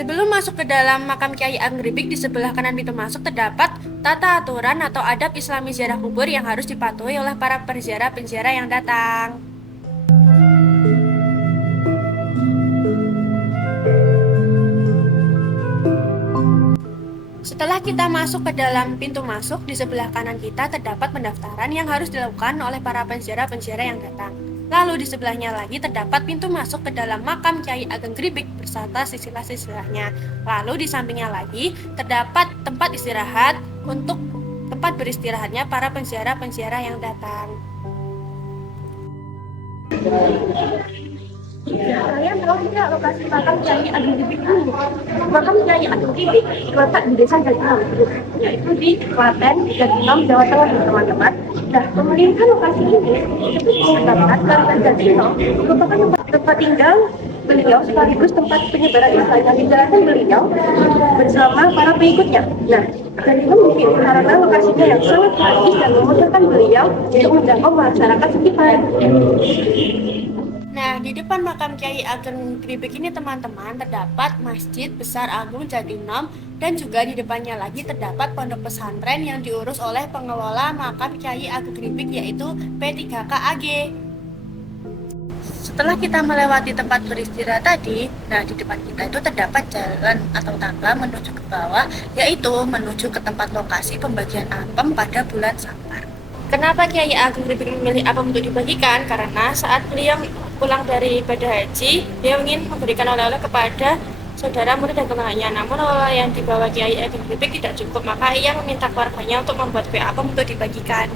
Sebelum masuk ke dalam makam Kiai Ageng Gripik, di sebelah kanan pintu masuk terdapat tata aturan atau adab Islami ziarah kubur yang harus dipatuhi oleh para penziarah yang datang. Setelah kita masuk ke dalam pintu masuk, di sebelah kanan kita terdapat pendaftaran yang harus dilakukan oleh para penziarah yang datang. Lalu di sebelahnya lagi terdapat pintu masuk ke dalam makam Kiai Ageng Gripik beserta silsilah-silsilahnya. Lalu di sampingnya lagi terdapat tempat istirahat untuk tempat beristirahatnya para penziarah yang datang. Kalian tahu tidak lokasi makam Kiai Ageng Gripik dulu? Makam Kiai Ageng Gripik terletak di Desa Jatinam, yaitu di Klaten, Jatinam, Jawa Tengah, teman-teman. Nah, memilihkan lokasi ini itu disebabkan karena Jatinam merupakan tempat tinggal beliau sekaligus tempat penyebaran Islam yang dijalankan beliau bersama para pengikutnya. Nah, Jatinam dipilih karena lokasinya yang sangat strategis dan memudahkan beliau untuk menjangkau masyarakat sekitar. Nah, di depan makam Kiai Ageng Gripik ini teman-teman terdapat Masjid Besar Agung Jatinam dan juga di depannya lagi terdapat pondok pesantren yang diurus oleh pengelola makam Kiai Ageng Gripik yaitu P3K AG. Setelah kita melewati tempat beristirahat tadi, nah di depan kita itu terdapat jalan atau tangga menuju ke bawah, yaitu menuju ke tempat lokasi pembagian apem pada bulan Safar. Kenapa Kiai Ageng Gripik memilih apem untuk dibagikan? Karena saat beliau pulang dari ibadah haji, dia ingin memberikan oleh-oleh kepada saudara murid dan keluarganya. Namun oleh yang dibawa Kiai Ageng Gripik tidak cukup, maka ia meminta keluarganya untuk membuat kue apem untuk dibagikan.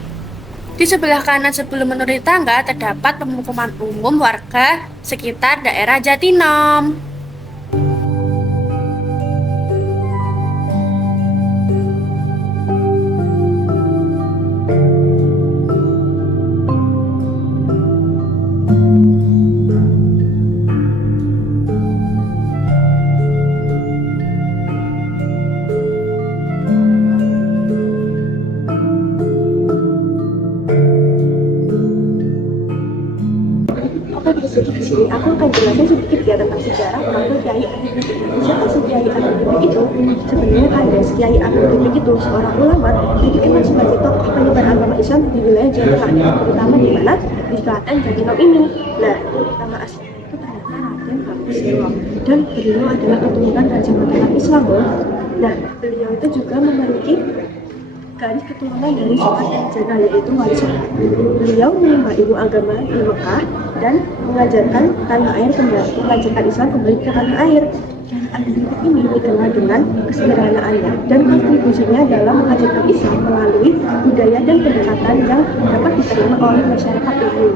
Di sebelah kanan sebelum menuruni tangga terdapat pemukiman umum warga sekitar daerah Jatinam. Di sini aku akan jelasin sedikit ya tentang sejarah pengambil Kiai Ageng Gripik. Siapa si Kiai Ageng Gripik itu? Sebenarnya ada si Kiai Ageng Gripik itu seorang ulama yang dikenal sebagai tokoh penyebar agama Islam di wilayah Jawa Tengah, terutama di mana di Klaten Jatinam ini. Nah, nama aslinya itu ternyata Raden Habib Sirong dan beliau adalah keturunan Raja Mataram Islam. Nah, beliau itu juga memiliki garis keturunan dari Sunan Kalijaga yaitu Wali Songo. Beliau menerima ilmu agama di Mekah dan mengajarkan tanah air kembali, mengajarkan Islam kembali ke tanah air. Kiai Ageng Gripik ini dikenal dengan kesederhanaannya dan kontribusinya dalam mengajarkan Islam melalui budaya dan pendekatan yang dapat diterima oleh masyarakat umum.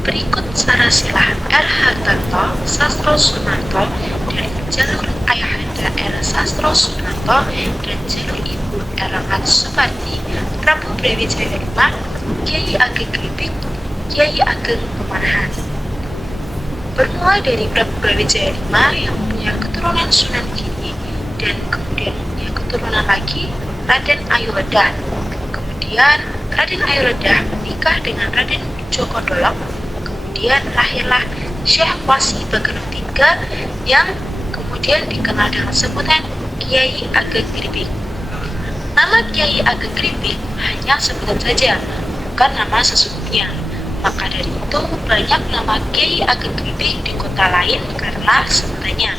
Berikut sarasilah R. Hartanto, Sastro Sunarto dari jalur Ayahanda R. Sastro Sunarto dan jalur Ibu R. Suparti, Prabu Brawijaya V, Kiai Ageng Gripik, Kiai Ageng Pemanahan. Bermula dari Prabu Brawijaya V yang punya keturunan Sunan Giri dan kemudian punya keturunan lagi Raden Ayureda. Kemudian Raden Ayureda menikah dengan Raden Djoko Dolok. Kemudian lahirlah Syekh Wasi Bageno III yang kemudian dikenal dengan sebutan Kiai Ageng Gripik. Nama Kiai Ageng Gripik hanya sebutan saja, bukan nama sesungguhnya. Maka dari itu banyak nama Kiai Ageng Gripik di kota lain karena sebutannya.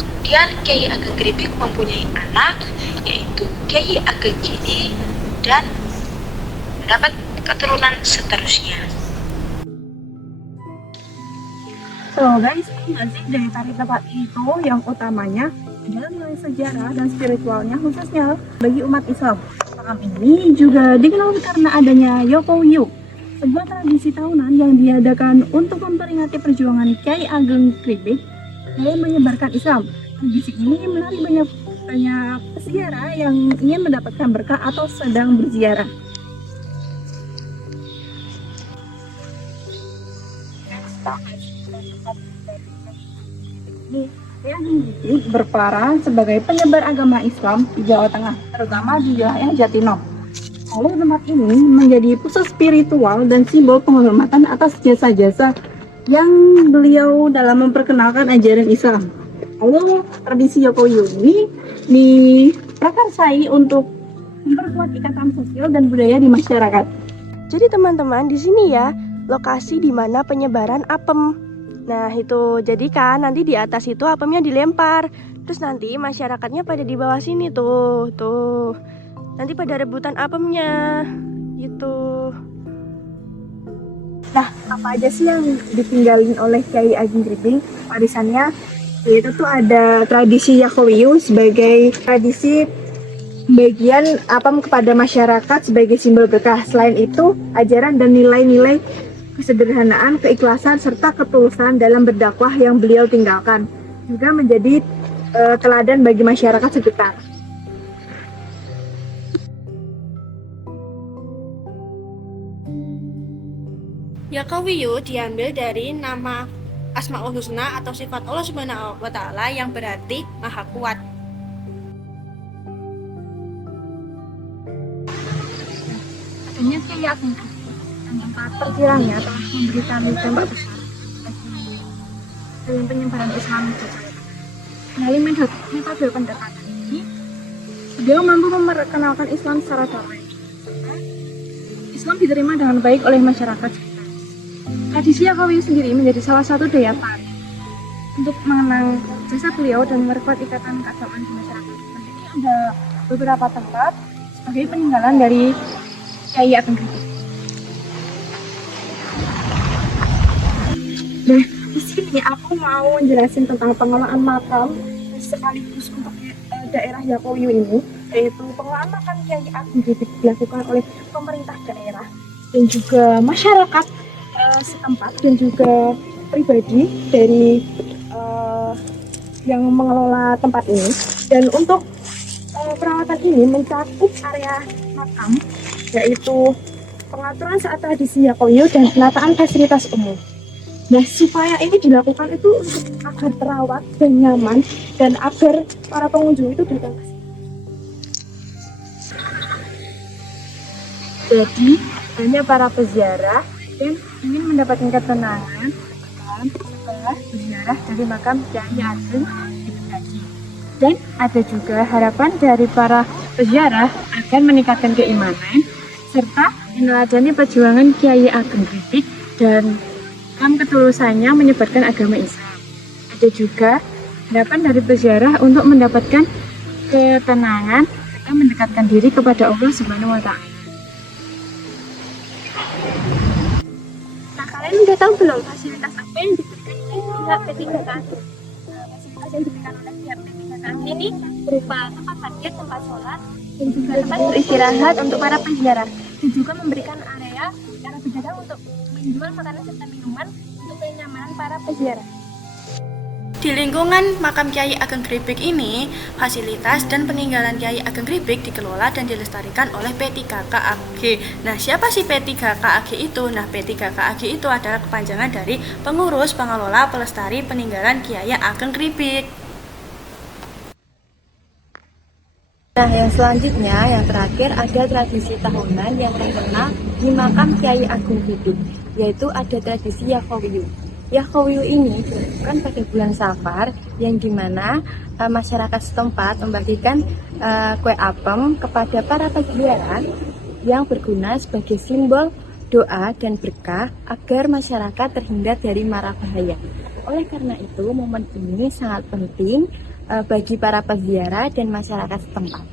Kemudian Kiai Ageng Gripik mempunyai anak yaitu Kiai Ageng Gini dan mendapat keturunan seterusnya. So guys, nggak sih dari tari tempat itu yang utamanya adalah nilai sejarah dan spiritualnya khususnya bagi umat Islam. Makam ini juga dikenal karena adanya Yokowiyu, sebuah tradisi tahunan yang diadakan untuk memperingati perjuangan Kiai Ageng Gripik dalam menyebarkan Islam. Tradisi ini menarik banyak peziarah yang ingin mendapatkan berkah atau sedang berziarah. Ini berperan sebagai penyebar agama Islam di Jawa Tengah, terutama di wilayah Jatinam. Lalu tempat ini menjadi pusat spiritual dan simbol penghormatan atas jasa-jasa yang beliau dalam memperkenalkan ajaran Islam. Lalu tradisi Jokowi ini diprakarsai untuk memperkuat ikatan sosial dan budaya di masyarakat. Jadi teman-teman, di sini ya lokasi di mana penyebaran apem. Nah itu, jadi kan nanti di atas itu apemnya dilempar, terus nanti masyarakatnya pada di bawah sini tuh, nanti pada rebutan apemnya, gitu. Nah, apa aja sih yang ditinggalin oleh Kiai Ageng Gripping warisannya? Yaitu tuh ada tradisi Yakowiyu sebagai tradisi bagian apam kepada masyarakat sebagai simbol berkah. Selain itu, ajaran dan nilai-nilai kesederhanaan, keikhlasan, serta ketulusan dalam berdakwah yang beliau tinggalkan juga menjadi teladan bagi masyarakat sekitar. Yakawiyu diambil dari nama Asmaul Husna atau sifat Allah Subhanahu wa Ta'ala yang berarti Maha Kuat. Adanya Kiai Ageng Gripping yang terkiranya telah memberikan dampak besar dalam penyebaran Islam di Jawa. Melalui metode pendekatan ini, beliau mampu memperkenalkan Islam secara damai. Islam diterima dengan baik oleh masyarakat. Tradisi Yakowiyu sendiri menjadi salah satu daya tarik untuk mengenang jasa beliau dan memperkuat ikatan keagamaan di masyarakat. Di sini ada beberapa tempat sebagai peninggalan dari Kiai Ageng Gripping. Nah, di sini aku mau menjelaskan tentang pengelolaan makam sekaligus untuk daerah Yakowiyu ini, yaitu pengelolaan makam Kiai Ageng Gripping dilakukan oleh pemerintah daerah dan juga masyarakat setempat dan juga pribadi dari yang mengelola tempat ini. Dan untuk perawatan ini mencakup area makam, yaitu pengaturan saat tradisi Yakowiyu dan penataan fasilitas umum. Nah, supaya ini dilakukan itu untuk agar terawat dan nyaman dan agar para pengunjung itu datang ke sini. Jadi, hanya para peziarah yang ingin mendapatkan ketenangan setelah berziarah dari makam Kiai Ageng Gripping. Dan ada juga harapan dari para peziarah akan meningkatkan keimanan serta meneladani perjuangan Kiai Ageng Gripping dan dalam ketulusannya menyebarkan agama Islam. Ada juga harapan dari peziarah untuk mendapatkan ketenangan serta mendekatkan diri kepada Allah Subhanahu wa Ta'ala. Kalian udah tahu belum fasilitas apa yang diberikan oleh pihak P3KAG? Fasilitas yang diberikan oleh pihak P3KAG ini berupa tempat parkir, tempat sholat, dan juga tempat beristirahat untuk para peziarah, dan juga memberikan area para pedagang untuk menjual makanan serta minuman untuk kenyamanan para peziarah. Di lingkungan makam Kiai Ageng Gripping ini, fasilitas dan peninggalan Kiai Ageng Gripping dikelola dan dilestarikan oleh P3KAG. Nah, siapa sih P3KAG itu? Nah, P3KAG itu adalah kepanjangan dari Pengurus Pengelola Pelestari Peninggalan Kiai Ageng Gripping. Nah, yang selanjutnya, yang terakhir ada tradisi tahunan yang terkenal di makam Kiai Ageng Gripping, yaitu ada tradisi Yakowiyu. Yakowiyu ini dilakukan pada bulan Safar, yang dimana masyarakat setempat membagikan kue apem kepada para peziarah yang berguna sebagai simbol doa dan berkah agar masyarakat terhindar dari mara bahaya. Oleh karena itu, momen ini sangat penting bagi para peziarah dan masyarakat setempat.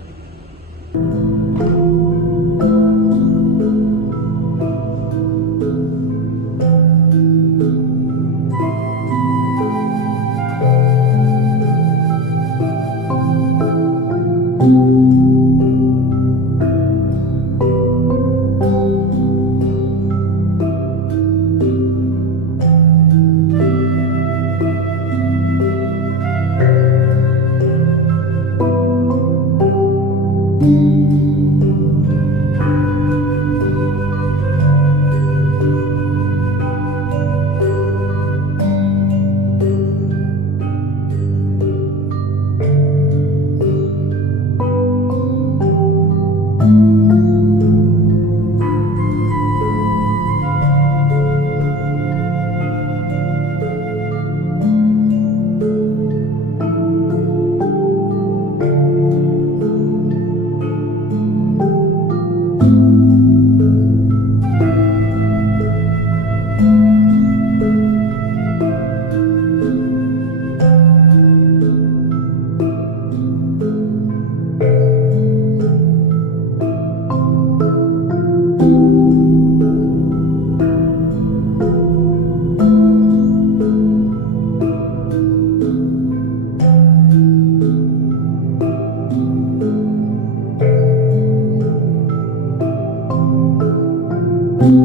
Sekian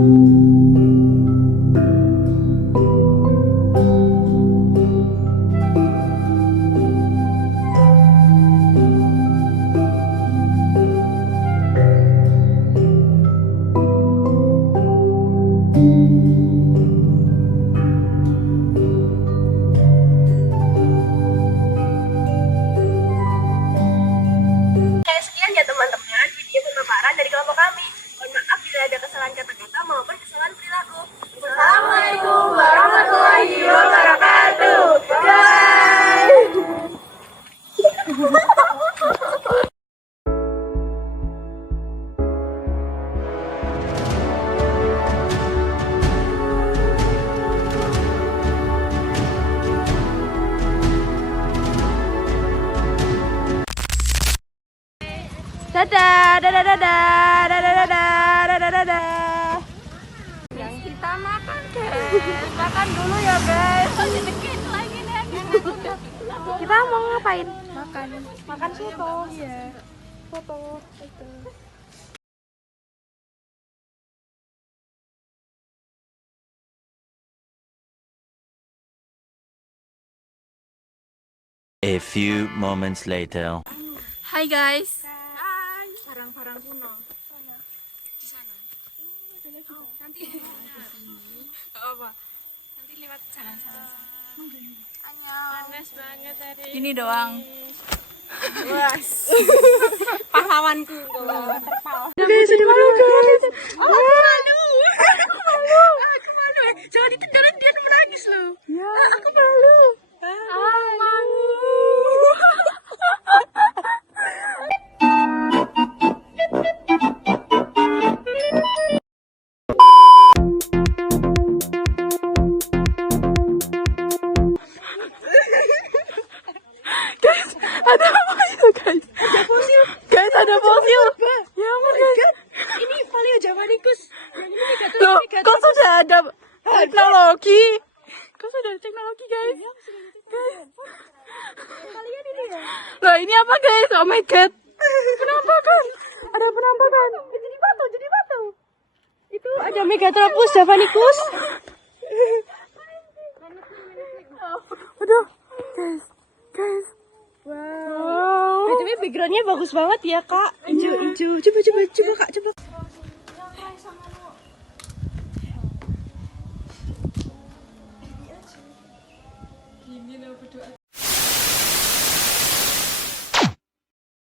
ya teman-teman video pemaparan dari kelompok kami. Mohon maaf bila ada kesalahan kata-kata maupun kesalahan perilaku. Assalamualaikum warahmatullahi wabarakatuh. Dadah, dadah, dadah, dadah, dadah, dadah, dadah. Yang kita makan, guys. Makan dulu ya, guys. Dikit lagi nih. Kita mau ngapain? Makan. Makan soto. Iya. Soto. Itu. A few moments later. Hai guys. Sarang-sarang kuno. Di sana. Nanti. Apa? Nanti lewat jalan sana. Panas banget hari ini. Ini doang. Was. Pahlawanku. Guys, sudah malu guys. Oh, malu. Aku malu. Aku malu. Jangan ditendang dia menangis loh. Ya. Aku malu. Malu. Ada apa itu guys? Ada fosil. Guys, ada fosil. Ya ampun guys. Ini Paleojavanicus. Yang ini Loh, kok sudah ada teknologi? Kok sudah ada teknologi guys? Guys. Kalian ini ya? Loh, ini apa guys? Oh my god. Penampakan. Ada penampakan. Jadi batu. Itu ada Megatropus javanicus. Aduh, guys. Wow. Tapi backgroundnya bagus banget ya kak. Hijau. Coba kak.